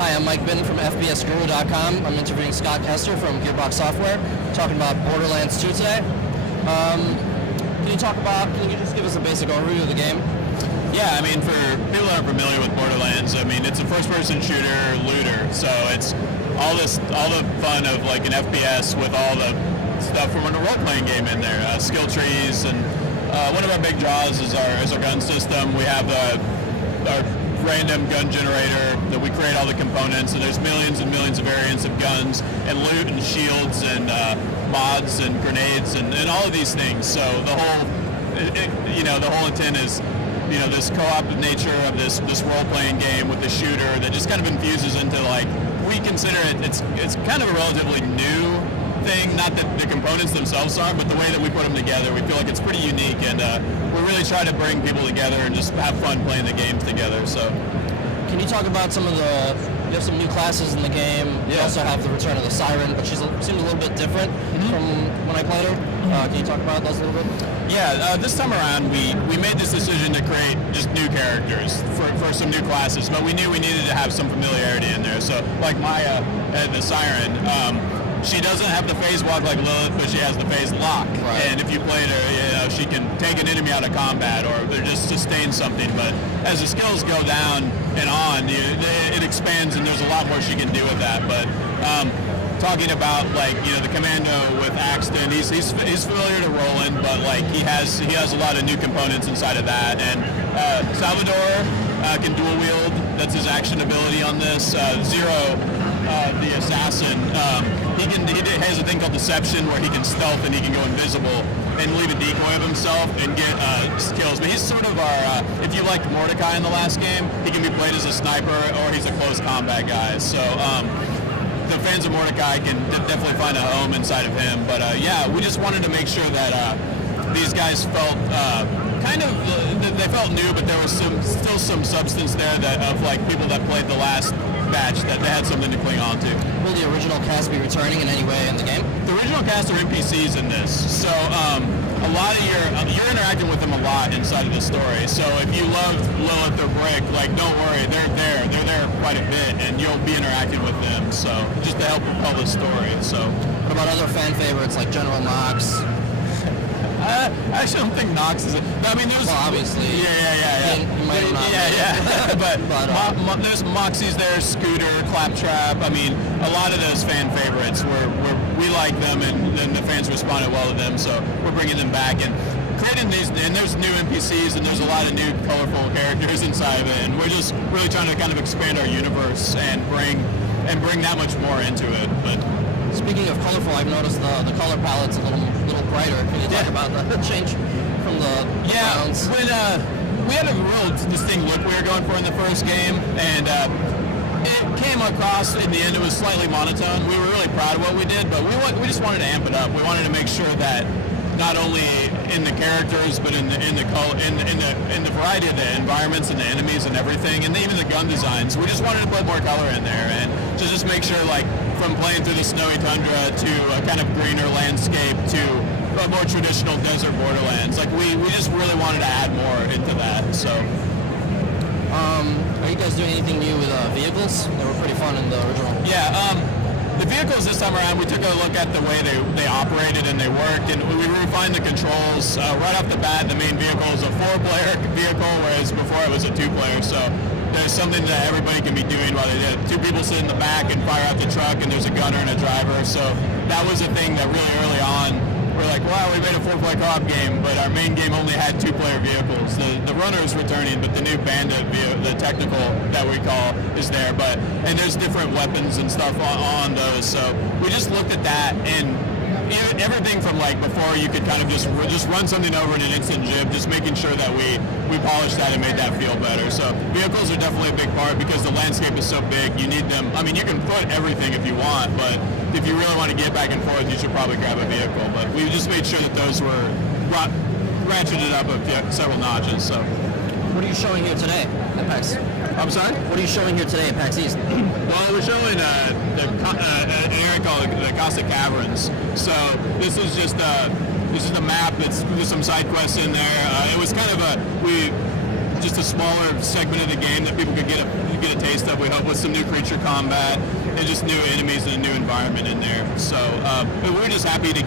Hi, I'm Mike Bin from FPSGuru.com. I'm interviewing Scott Kester from Gearbox Software, talking about Borderlands 2 today. Can you just give us a basic overview of the game? Yeah, I mean, for people that aren't familiar with Borderlands, I mean, it's a first-person shooter looter, so it's all the fun of like an FPS with all the stuff from a role-playing game in there, skill trees, and one of our big draws is our gun system. We have our random gun generator that we create all the components, and there's millions and millions of variants of guns and loot and shields and mods and grenades and all of these things. So the whole intent is, this co-op nature of this role-playing game with the shooter that just kind of infuses into, like, we consider it's kind of a relatively new thing, not that the components themselves are, but the way that we put them together, we feel like it's pretty unique, and we really try to bring people together and just have fun playing the games together. So, can you talk about you have some new classes in the game? You also have the return of the Siren, but she seems a little bit different from when I played her. Can you talk about those a little bit? Yeah, this time around we made this decision to create just new characters for some new classes, but we knew we needed to have some familiarity in there. So, like Maya, the Siren, she doesn't have the phase walk like Lilith, but she has the phase lock. Right. And if you played her, she can take an enemy out of combat or just sustain something. But as the skills go down and on, it expands, and there's a lot more she can do with that. But talking about the Commando with Axton, he's familiar to Roland, but he has a lot of new components inside of that. And Salvador can dual wield. That's his action ability on this. Zero, the assassin, he has a thing called Deception where he can stealth and he can go invisible and leave a decoy of himself and get skills. But he's sort of our, if you liked Mordecai in the last game, he can be played as a sniper or he's a close combat guy. So the fans of Mordecai can definitely find a home inside of him. But we just wanted to make sure that these guys felt they felt new, but there was still some substance there of people that played the last batch, that they had something to cling on to. Will the original cast be returning in any way in the game? The original cast are NPCs in this, so a lot of you're interacting with them a lot inside of the story. So if you love Lilith or Brick, don't worry, they're there quite a bit, and you'll be interacting with them. So just to help propel the story. So what about other fan favorites like General Knox? I actually don't think Knox is. I mean, there's obviously. Yeah. But there's Moxie's there, Scooter, Claptrap. I mean, a lot of those fan favorites we like them, and then the fans responded well to them, so we're bringing them back and creating these. And there's new NPCs, and there's a lot of new colorful characters inside of it, and we're just really trying to kind of expand our universe and bring that much more into it. But speaking of colorful, I've noticed the color palette's a little brighter. Can you talk about the change from the browns? When we had a real distinct look we were going for in the first game, and it came across in the end it was slightly monotone. We were really proud of what we did, but we just wanted to amp it up. We wanted to make sure that not only in the characters, but in the variety of the environments and the enemies and everything, and even the gun designs, we just wanted to put more color in there, and to just make sure, from playing through the snowy tundra to a kind of greener landscape to a more traditional desert Borderlands, we just really wanted to add more into that. So, are you guys doing anything new with vehicles? They were pretty fun in the original. Yeah. The vehicles this time around, we took a look at the way they operated and they worked, and we refined the controls. Right off the bat, the main vehicle is a 4-player vehicle, whereas before it was a 2-player. So there's something that everybody can be doing while they did. 2 people sit in the back and fire out the truck, and there's a gunner and a driver. So that was a thing that really early on, we're like, wow, we made a 4-player co-op game, but our main game only had 2-player vehicles. The runner is returning, but the new bandit, the technical that we call, is there. And there's different weapons and stuff on those. So we just looked at that, and everything from before you could kind of just run something over in an instant jib, just making sure that we polished that and made that feel better. So vehicles are definitely a big part because the landscape is so big. You need them. I mean, you can put everything if you want, but if you really want to get back and forth, you should probably grab a vehicle. But we just made sure that those were ratcheted up several notches. So, what are you showing here today at PAX? I'm sorry? What are you showing here today at PAX East? Well, we're showing an area called the Casa Caverns. So this is just a map. There's some side quests in there. It was kind of just a smaller segment of the game that people could get a taste of. We hope with some new creature combat and just new enemies and a new environment in there. So but we're just happy to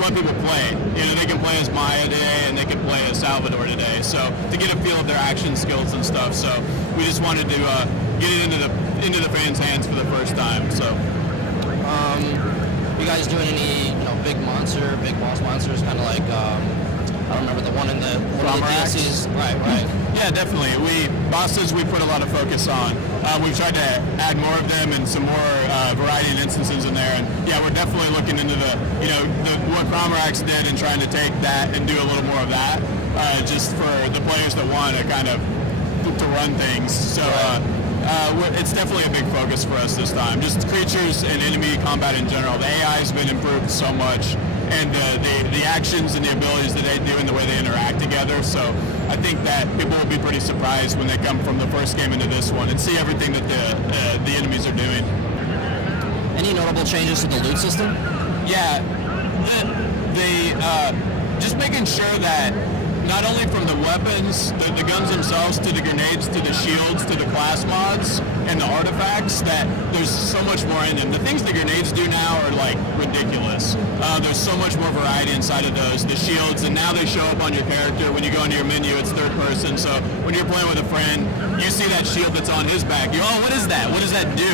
let people play. They can play as Maya today and they can play as Salvador today. So to get a feel of their action skills and stuff. So we just wanted to get it into the fans' hands for the first time. So. You guys doing any big boss monsters, kind of like I don't remember the one in the DLCs. Right. Yeah, definitely. Bosses we put a lot of focus on. We've tried to add more of them and some more variety and instances in there. And yeah, we're definitely looking into what Cromarax did and trying to take that and do a little more of that, just for the players that want to kind of to run things. So. It's definitely a big focus for us this time. Just creatures and enemy combat in general. The AI has been improved so much, and the actions and the abilities that they do and the way they interact together. So I think that people will be pretty surprised when they come from the first game into this one and see everything that the enemies are doing. Any notable changes to the loot system? Yeah, just making sure that not only from the weapons, the guns themselves, to the grenades, to the shields, to the class mods, and the artifacts, that there's so much more in them. The things the grenades do now are like ridiculous. There's so much more variety inside of those. The shields, and now they show up on your character. When you go into your menu, it's third person. So when you're playing with a friend, you see that shield that's on his back. You go, oh, what is that? What does that do?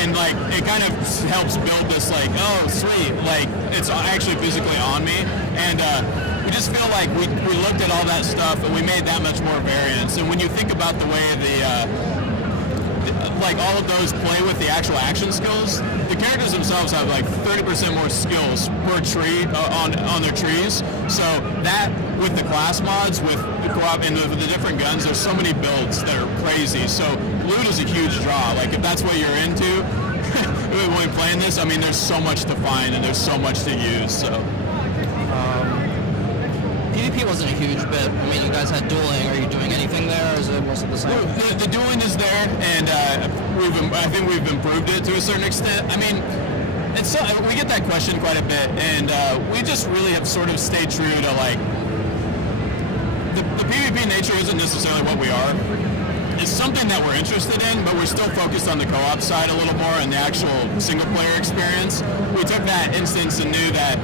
And like, it kind of helps build this like, oh, sweet, like it's actually physically on me. And we just feel like we looked at all that stuff and we made that much more variance. And when you think about the way like all of those play with the actual action skills, the characters themselves have like 30% more skills per tree on their trees. So that with the class mods, with the co-op and the different guns, there's so many builds that are crazy. So loot is a huge draw. Like if that's what you're into when you're playing this, I mean, there's so much to find and there's so much to use. So. PvP wasn't a huge bit. I mean, you guys had dueling. Are you doing anything there, or is it mostly the same? Well, the dueling is there, and I think we've improved it to a certain extent. I mean, we get that question quite a bit, and we just really have sort of stayed true to like the PvP nature isn't necessarily what we are. It's something that we're interested in, but we're still focused on the co-op side a little more and the actual single-player experience. We took that instance and knew that.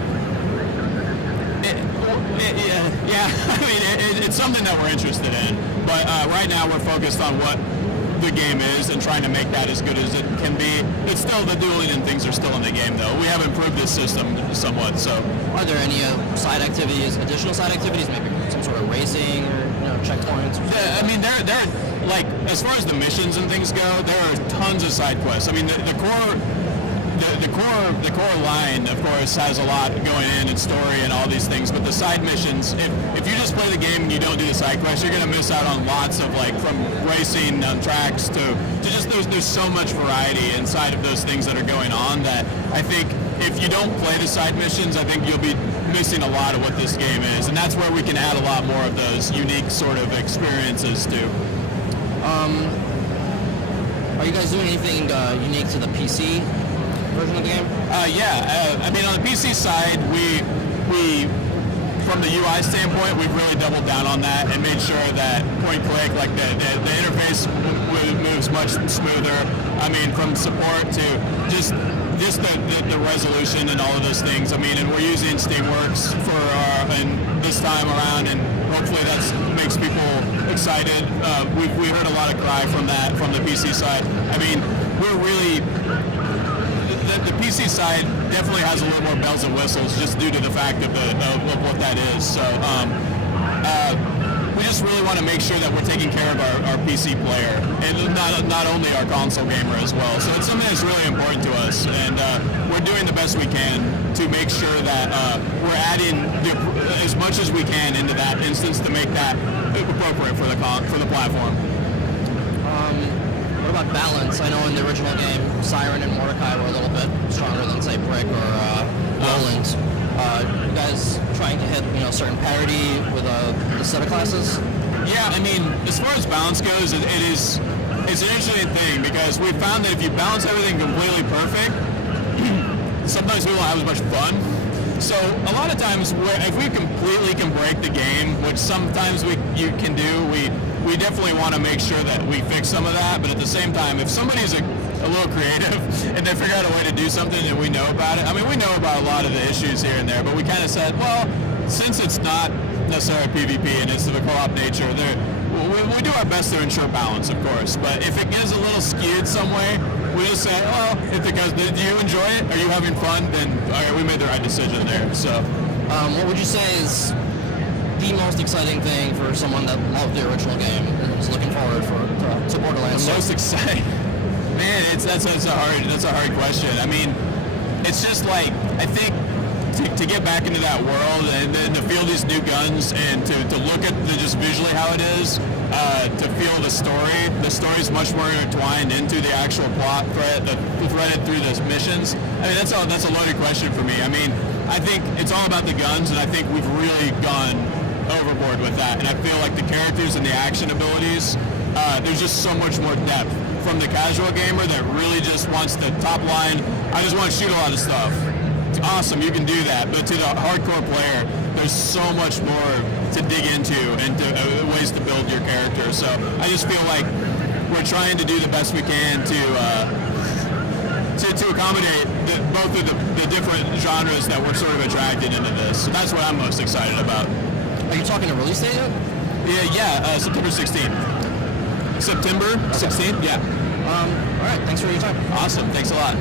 I mean, it's something that we're interested in, but right now we're focused on what the game is and trying to make that as good as it can be. It's still, the dueling and things are still in the game, though. We have improved this system somewhat, so. Are there any side activities, additional side activities, maybe some sort of racing or checkpoints? I mean, there like, as far as the missions and things go, there are tons of side quests. I mean, the core line, of course, has a lot going in and story and all these things, but the side missions, if you just play the game and you don't do the side quests, you're going to miss out on lots of, like, from racing on tracks to just there's so much variety inside of those things that are going on that I think if you don't play the side missions, I think you'll be missing a lot of what this game is, and that's where we can add a lot more of those unique sort of experiences too. Are you guys doing anything unique to the PC version of the game? I mean, on the PC side, we from the UI standpoint, we've really doubled down on that and made sure that point click, like the interface moves much smoother. I mean, from support to just the resolution and all of those things. I mean, and we're using Steamworks and this time around, and hopefully that makes people excited. We heard a lot of cry from the PC side. I mean, we're really. The PC side definitely has a little more bells and whistles just due to the fact of what that is. So we just really want to make sure that we're taking care of our PC player and not only our console gamer as well. So it's something that's really important to us, and we're doing the best we can to make sure that we're adding as much as we can into that instance to make that appropriate for the platform. What about balance? I know in the original game, Siren and Mordecai were a little bit stronger than, say, Brick or Roland. You guys trying to hit certain parity with the set of classes? Yeah, I mean, as far as balance goes, it's an interesting thing because we found that if you balance everything completely perfect, sometimes we don't have as much fun. So a lot of times, if we completely can break the game, which sometimes you can do, we definitely want to make sure that we fix some of that. But at the same time, if somebody's a little creative and they figure out a way to do something and we know about it, I mean, we know about a lot of the issues here and there, but we kind of said, well, since it's not necessarily PvP and it's of a co-op nature, we do our best to ensure balance, of course. But if it gets a little skewed some way, we just say, well, do you enjoy it? Are you having fun? Then all right, we made the right decision there. So, what would you say is the most exciting thing for someone that loved the original game and is looking forward to Borderlands? The most exciting, man, that's a hard question. I mean, it's just like, I think to get back into that world and then to feel these new guns and to look at just visually how it is, to feel the story. The story is much more intertwined into the actual plot threaded through those missions. I mean, that's a loaded question for me. I mean, I think it's all about the guns, and I think we've really gone overboard with that. And I feel like the characters and the action abilities, there's just so much more depth from the casual gamer that really just wants the top line. I just want to shoot a lot of stuff. It's awesome, you can do that, but to the hardcore player, there's so much more to dig into and ways to build your character. So I just feel like we're trying to do the best we can to accommodate both of the different genres that we're sort of attracted into this. So that's what I'm most excited about. Are you talking a release date yet? Yeah, September 16th. September 16th? Yeah. All right, thanks for your time. Awesome, thanks a lot.